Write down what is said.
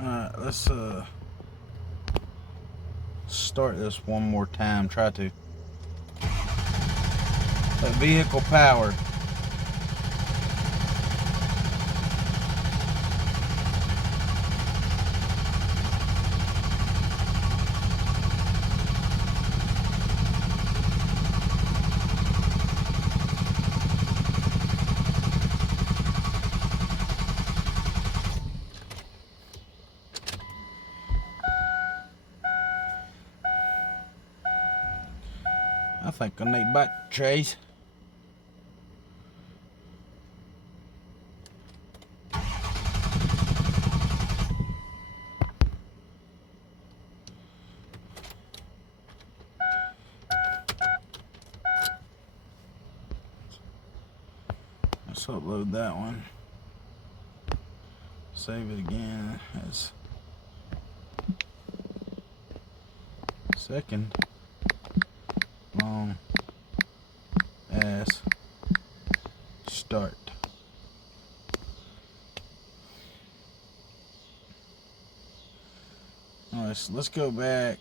Alright, let's start this one more time. Try to. That vehicle power. I think I need battery trays. Let's upload that one. Save it again as second long as start. Alright, so let's go back.